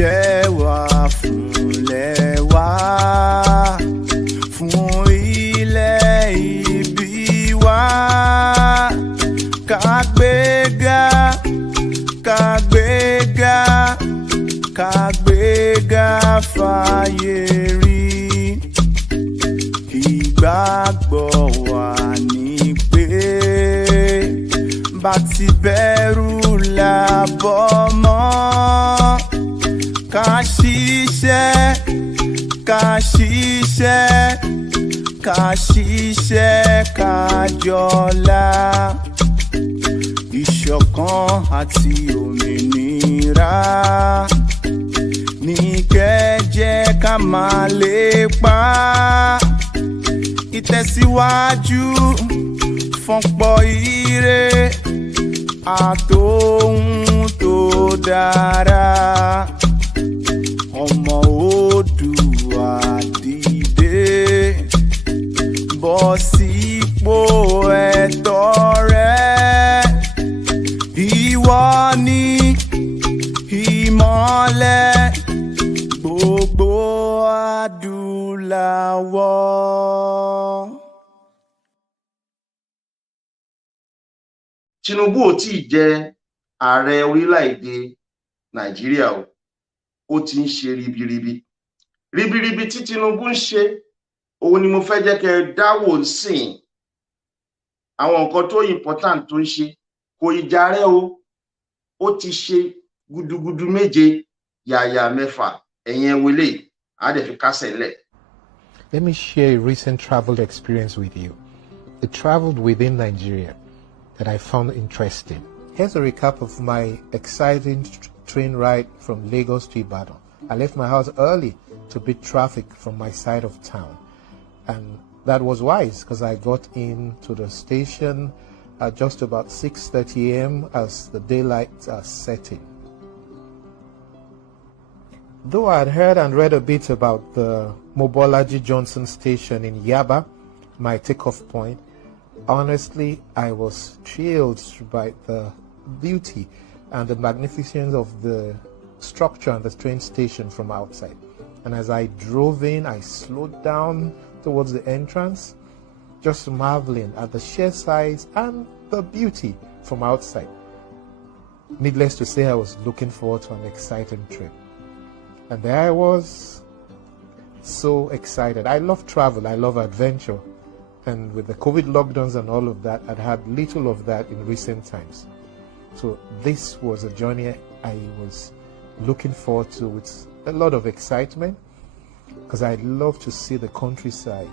ṣiṣẹ́ wa fúnlẹ̀ wa, fún ilẹ̀ ìbí wa. Ká gbéga, ká gbéga, ká gbéga fáyé rí. Ìgbàgbọ́ wa ni pé bá ti bẹ̀rù làbọ̀ mọ́. Ká ṣiṣẹ́, ká ṣiṣẹ́, ká ṣiṣẹ́, ká jọlá. Ìṣọ̀kan àti òmìnira ní kẹ́ ká máa lépa. Ìtẹ̀síwájú fọ́npọ̀ ire àtòhun tó dára. Ọmọ Oòduà dìde, bọ́ sípò ẹ̀tọ́ rẹ. Ìwọ ni ìmọ́lẹ̀ gbogbo adúláwọ̀. Tinubu ò tí ì jẹ ààrẹ orílẹ̀-èdè Nàìjíríà o, ó ti ń ṣe ribiribi tí Tinubu ń ṣe, òun ni mo fẹ́ jẹ́ kẹ́ dáwò sìn. Àwọn nǹkan tó important tó ń ṣe kò ìjàrẹ́ o, ó ti ṣe gudugudu méje yàyà mẹ́fà. Ẹ̀yin wele á dẹ̀ fi kásẹ̀ lẹ̀. Let me share a recent travel experience with you. I traveled within Nigeria that I found interesting. Here's a recap of my exciting train ride from Lagos to Ibadan. I left my house early to beat traffic from my side of town. And that was wise because I got into the station at just about 6:30 a.m. as the daylight setting. Though I had heard and read a bit about the 𝐚𝐩𝐸𝐽𝐸𝐞𝐚𝐥 Johnson station in Yaba, my takeoff point, honestly, I was thrilled by the beauty and the magnificence of the structure and the train station from outside. And as I drove in, I slowed down towards the entrance, just marveling at the sheer size and the beauty from outside. Needless to say, I was looking forward to an exciting trip. And there I was, so excited. I love travel, I love adventure. And with the COVID lockdowns and all of that, I'd had little of that in recent times. So this was a journey I was looking forward to with a lot of excitement, because I love to see the countryside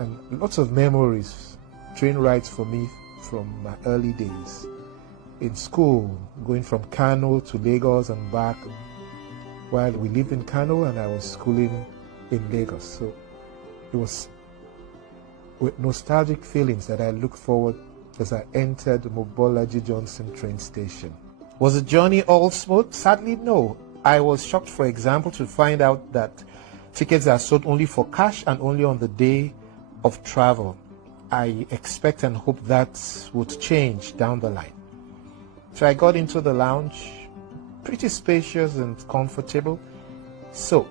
and lots of memories, train rides for me from my early days. In school, going from Kano to Lagos and back, while we lived in Kano and I was schooling in Lagos. So it was with nostalgic feelings that I look forward as I entered the 𝐚𝐸𝐸𝐽𝐸𝐸𝐴 Johnson train station. Was the journey all smooth? Sadly, no. I was shocked, for example, to find out that tickets are sold only for cash and only on the day of travel. I expect and hope that would change down the line. So I got into the lounge, pretty spacious and comfortable. So,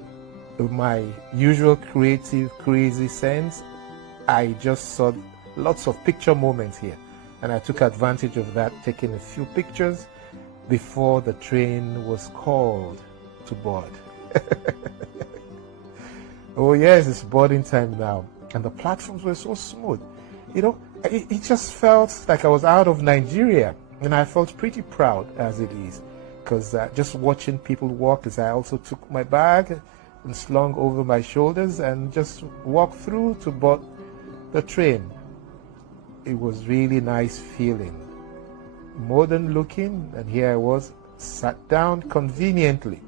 with my usual creative, crazy sense, I just saw lots of picture moments here. And I took advantage of that, taking a few pictures before the train was called to board. Oh yes, it's boarding time now. And the platforms were so smooth. You know, it just felt like I was out of Nigeria. And I felt pretty proud as it is. Because just watching people walk as I also took my bag and slung over my shoulders and just walked through to board the train. It was really nice feeling. Modern looking, and here I was, sat down conveniently.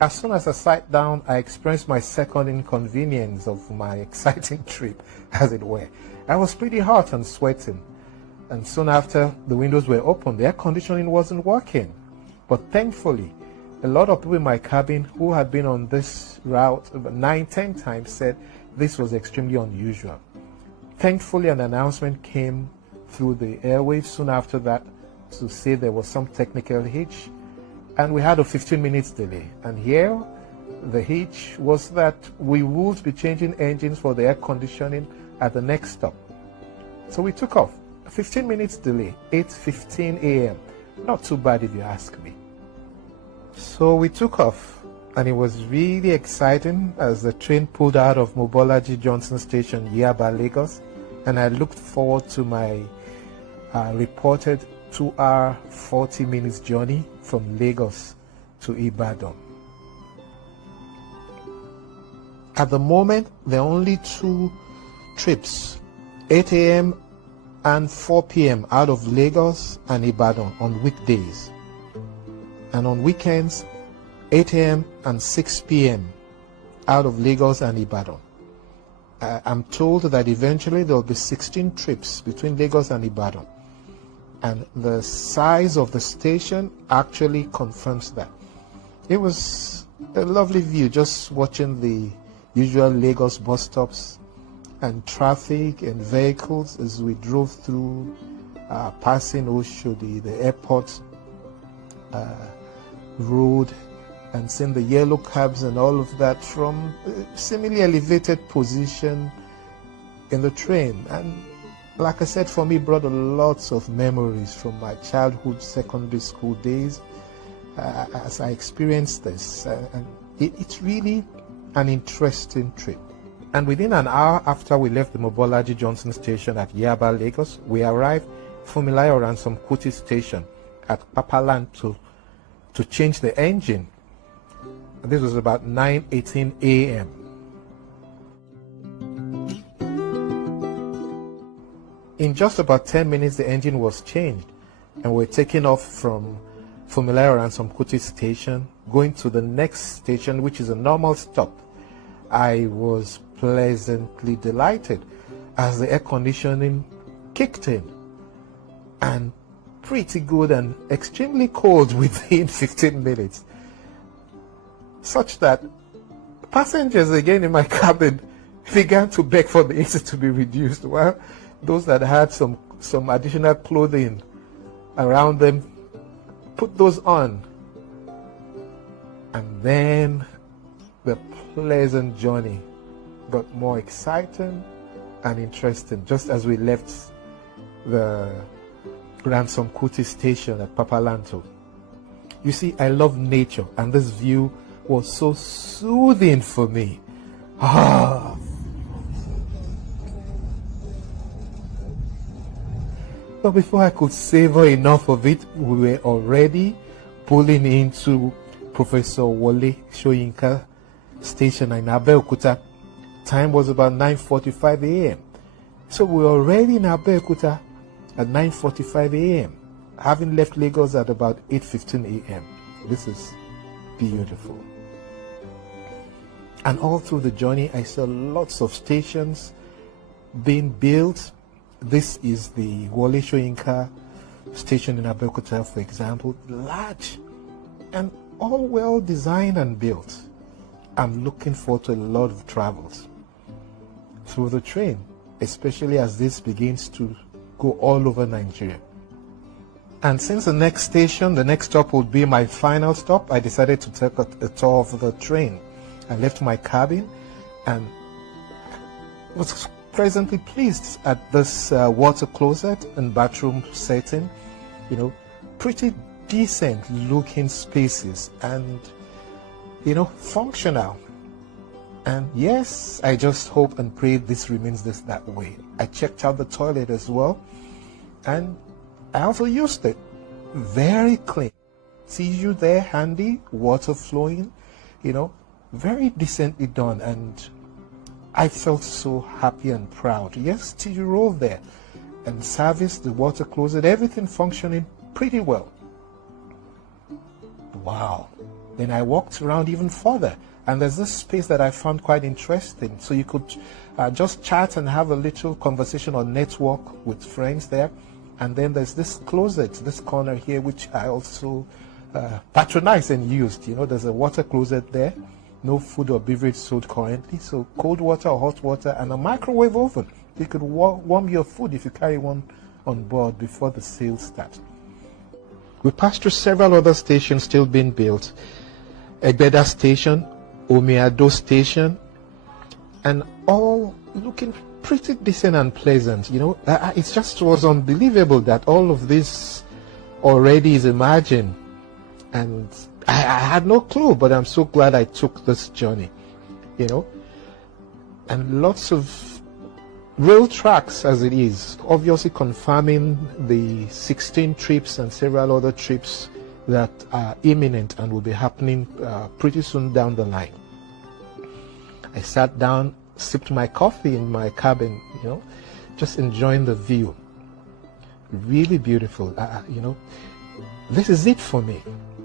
As soon as I sat down, I experienced my second inconvenience of my exciting trip, as it were. I was pretty hot and sweating. And soon after, the windows were open. The air conditioning wasn't working. But thankfully, a lot of people in my cabin who had been on this route about 9-10 times said this was extremely unusual. Thankfully, an announcement came through the airwaves soon after that to say there was some technical hitch, and we had a 15 minutes delay. And here, the hitch was that we would be changing engines for the air conditioning at the next stop. So we took off. 15 minutes delay, 8:15 a.m. Not too bad if you ask me. So we took off, and it was really exciting as the train pulled out of Mobolaji Johnson Station, Yaba, Lagos, and I looked forward to my reported 2-hour 40 minutes journey from Lagos to Ibadan. At the moment, there are only 2 trips, 8 a.m. and 4 p.m. out of Lagos and Ibadan on weekdays, and on weekends 8 a.m. and 6 p.m. out of Lagos and Ibadan. I'm told that eventually there will be 16 trips between Lagos and Ibadan, and the size of the station actually confirms that. It was a lovely view just watching the usual Lagos bus stops and traffic and vehicles as we drove through, passing Oshodi, the airport road, and seeing the yellow cabs and all of that from a similarly elevated position in the train. And like I said, for me, brought lots of memories from my childhood secondary school days as I experienced this. And it's really an interesting trip. And within an hour after we left the Mobolaji Johnson Station at Yaba, Lagos, we arrived Funmilayo Ransom Kuti Station at Papaland to change the engine. This was about 9:18 a.m. In just about 10 minutes, the engine was changed, and we're taking off from Funmilayo Ransom Kuti Station, going to the next station, which is a normal stop. I was pleasantly delighted as the air conditioning kicked in, and pretty good and extremely cold within 15 minutes, such that passengers again in my cabin began to beg for the AC to be reduced, while those that had some additional clothing around them put those on. And then the pleasant journey got more exciting and interesting just as we left the Ransom Kuti Station at Papalanto. You see, I love nature, and this view was so soothing for me. But before I could savor enough of it, we were already pulling into Professor Wole Soyinka Station in Abeokuta. Time was about 9:45 a.m. So we were already in Abeokuta at 9:45 a.m., having left Lagos at about 8:15 a.m. This is beautiful. And all through the journey, I saw lots of stations being built. This is the Wole Soyinka Station in Abeokuta, for example, large and all well designed and built. I'm looking forward to a lot of travels through the train, especially as this begins to go all over Nigeria. And since the next station, the next stop would be my final stop, I decided to take a tour of the train. I left my cabin and was presently pleased at this water closet and bathroom setting. You know, pretty decent looking spaces and, you know, functional. And yes, I just hope and pray this remains that way. I checked out the toilet as well, and I also used it. Very clean. Tissue there handy, water flowing, you know, very decently done, and I felt so happy and proud. Yes, tissue roll there, and service, the water closet, everything functioning pretty well. Wow. Then I walked around even further, and there's this space that I found quite interesting. So you could just chat and have a little conversation or network with friends there. And then there's this closet, this corner here, which I also patronized and used. You know, there's a water closet there. No food or beverage sold currently. So cold water or hot water and a microwave oven. You could warm your food if you carry one on board before the sale starts. We passed through several other stations still being built. 𝐚𝐩𝐩𝐸 Station, Omiado Station, and all looking pretty decent and pleasant. You know, it just was unbelievable that all of this already is imagined. And I had no clue, but I'm so glad I took this journey, you know. And lots of rail tracks as it is, obviously confirming the 16 trips and several other trips that are imminent and will be happening pretty soon down the line. I sat down, sipped my coffee in my cabin, you know, just enjoying the view. Really beautiful, you know. This is it for me.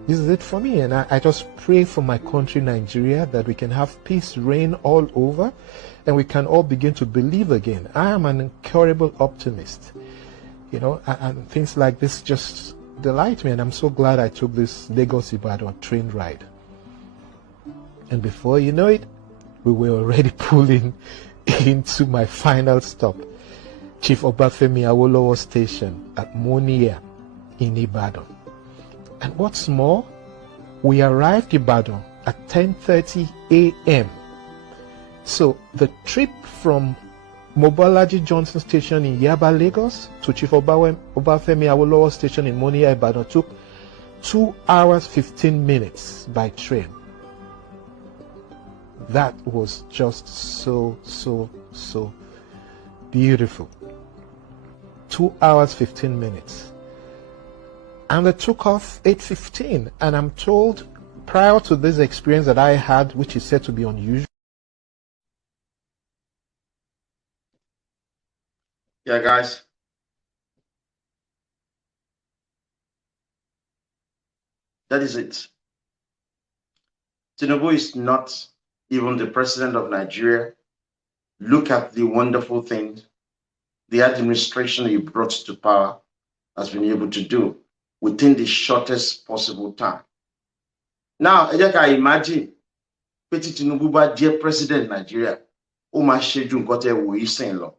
This is it for me, and I just pray for my country, Nigeria, that we can have peace reign all over, and we can all begin to believe again. I am an incurable optimist, you know, and things like this just delight me, and I'm so glad I took this Lagos-Ibadan train ride. And before you know it, we were already pulling into my final stop, Chief Obafemi Awolowo Station at Monia in Ibadan. And what's more, we arrived in Ibadan at 10:30 a.m. So the trip from Mobolaji Johnson Station in Yaba, Lagos to Chief Obafemi Awolowo Station in Monia, Ibadan took 2 hours 15 minutes by train. That was just so beautiful. 2 hours 15 minutes. And it took off 8:15, and I'm told prior to this experience that I had, which is said to be unusual. Yeah, guys. That is it. Tinubu is not even the president of Nigeria. Look at the wonderful things the administration he brought to power has been able to do within the shortest possible time. Now, I just imagine Petit Tinubu bá jẹ́ president Nigeria, ó máa ṣe ju nǹkan tẹ́ wò yìí sìn lọ.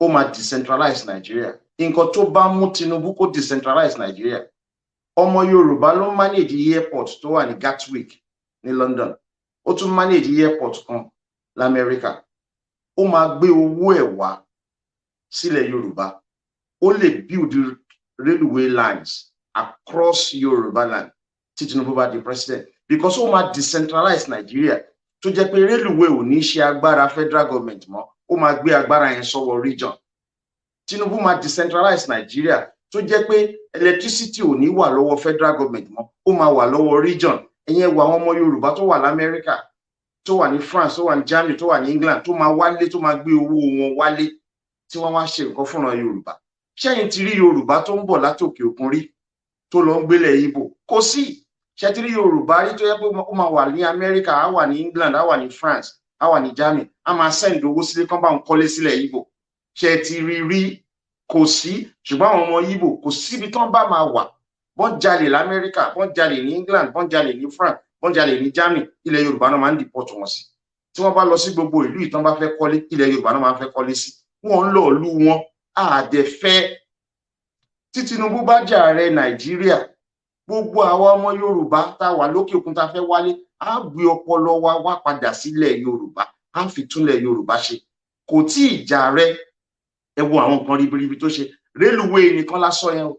Ó máa decentralize Nigeria. Nǹkan tó bá mú Tinubu kó decentralize Nigeria. Ọmọ Yorùbá ló manage airport tó wà ní Gatwick ní London. Ó tún manage airport kan l'America. Ó máa gbé owó ẹ̀ wá sílẹ̀ Yorùbá. Ó lè build railway lines across Yoruba land tí Tinubu bá di president, because ó máa decentralize Nigeria tó jẹ́ pé railway ò ní ṣe agbára federal government mọ́, ó máa gbé agbára yẹn sọ́wọ́ region. Tinubu máa decentralize Nigeria tó jẹ́ pé electricity ò ní wà lọ́wọ́ federal government mọ́, ó máa wà lọ́wọ́ region. Ẹ̀yin wo àwọn ọmọ Yorùbá tó wà l'America, tó wà ní France, tó wà ní Germany, tó wà ní England, tó máa wálé, tó máa gbé owó wọn wálé tí wọ́n wá ṣe nǹkan fúnra Yorùbá. Ṣẹ́yìn ti rí Yorùbá tó ń bọ̀ látòkè òkun rí tó lọ ń gbélé Ìgbò? Kò sí. Ṣé ti rí Yorùbá rí tó yẹ pé ó máa wà ní America, á wà ní England, á wà ní France, á wà ní Germany, á máa send owó sílé kán bá ń kọ́lé sílẹ̀ Ìgbò? Ṣé ti rí? Kò sí. Ṣùgbọ́n àwọn ọmọ Ìgbò kò síbi tán bá máa wà. Bọ́n jalè l'America, bọ́n jalè ní England, bọ́n jalè ní France, bọ́n jalè ní Germany, ilẹ̀ Yorùbá náà máa ń deport wọn sí. Tí wọ́n bá lọ sí gbogbo ìlú ìtàn bá fẹ́ kọ́lé, ilẹ̀ Yorùbá náà máa fẹ́ kọ́lé sí. Wọ́n ń lọ ìlú wọn àdẹ̀fẹ́. Tí Tinubu bá jẹ́ ààrẹ Nàìjíríà, gbogbo àwa ọmọ Yorùbá tá wà lókè òkun tá fẹ́ wálé, á gbé ọpọlọ wa wá padà sílẹ̀ Yorùbá, á fi túnlẹ̀ Yorùbá ṣe. Kò tí ì jà rẹ, ẹ wo àwọn nǹkan ribiribi tó ṣe. Railway nìkan lásán yẹn o.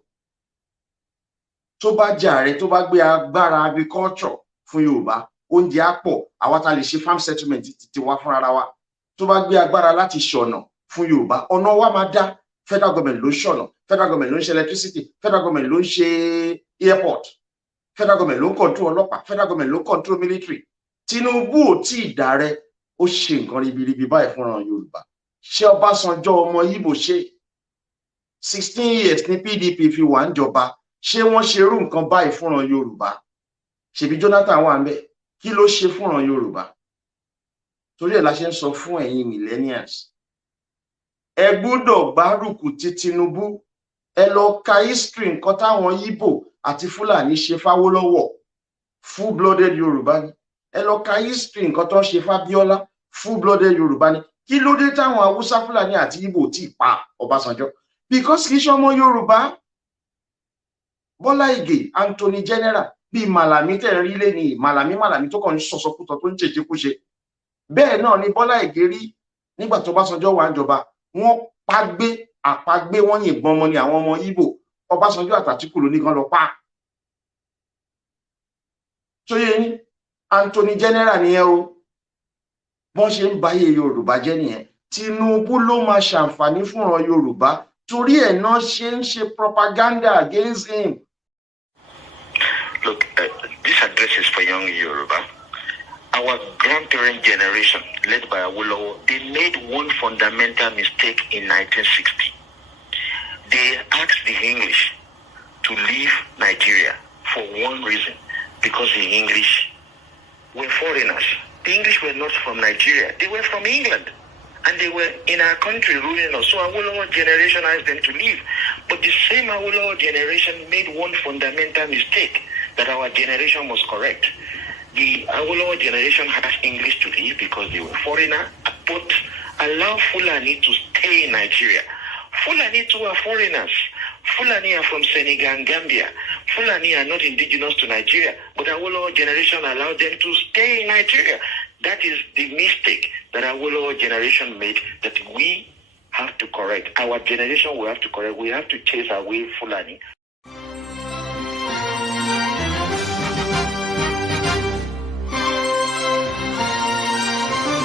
Tó bá jẹ́ ààrẹ, tó bá gbé agbára agriculture fún Yorùbá, oúnjẹ á pọ̀, àwa tá lè ṣe farm settlement ti wá fún ara wa. Tó bá gbé agbára láti ṣọ̀nà fún Yorùbá, ọ̀nà wa máa dá. Federal government ló ṣọ̀nà, federal government ló ń ṣe electricity, federal government ló ń ṣe airport, federal government ló ń control ọlọ́pàá, federal government ló ń control military. Tinubu ò tí ì dàrẹ, ó ṣe nǹkan ribiribi báyìí fúnra Yorùbá. Ṣé Ọbásanjọ́ ọmọ Ìgbò ṣe 16 years ní PDP fi wà ń jọba? Ṣé wọ́n ṣe irú nǹkan báyìí fúnra Yorùbá? Ṣebí Jonathan wà ń bẹ̀? Kí ló ṣe fúnra Yorùbá? Torí ẹ̀ la ṣe ń sọ fún ẹ̀yin millennials, ẹ gbọ́dọ̀ gbárùkù ti Tinubu. Ẹ lọ ka history nǹkan táwọn Ìgbò àti Fúlàní ṣe f'Awólọ́wọ̀, full blooded Yorùbá ni. Ẹ lọ ka history nǹkan tó ń ṣe f'Abíọ́lá, full blooded Yorùbá ni. Kí ló dé táwọn Haúsá, Fúlàní àti Ìgbò tí pa Ọbásanjọ́? Because kì í ṣe ọmọ Yorùbá. Bọ́lá Ìgè Anthony General bíi Màlàmí tẹ̀ ń rí lé ní Màlàmí tó kàn ń sọ̀sọ̀kútọ̀ tó ń ṣèṣekúṣe. Bẹ́ẹ̀ náà ni Bọ́lá Ìgè rí nígbà tó Ọbásanjọ́ wà níjọba, wọ́n àpagbé wọ́n yìnbọn mọ́ ni àwọn ọmọ Ìgbò. Ọbásanjọ́ àtàtìkù ló ní kan lọ pa. tó yẹ yín Anthony General nìyẹn o, bọ́n ṣe ń báyé Yorùbá jẹ́ nìyẹn. Tinubu ló máa ṣàǹfààní fúnran Yorùbá, torí ẹ̀ náà ṣe ń ṣe propaganda against him. Look, this address is for young Yoruba. Our grandparent generation, led by Awolowo, they made one fundamental mistake in 1960. They asked the English to leave Nigeria for one reason, because the English were foreigners. The English were not from Nigeria. They were from England. And they were in our country ruling us. So Awolowo generation asked them to leave. But the same Awolowo generation made one fundamental mistake that our generation must correct. The Awolowo generation has English to leave because they were foreigner, but allow Fulani to stay in Nigeria. Fulani too are foreigners. Fulani are from Senegal and Gambia. Fulani are not indigenous to Nigeria, but Awolowo generation allowed them to stay in Nigeria. That is the mistake that Awolowo generation made that we have to correct. Our generation will have to correct. We have to chase away Fulani.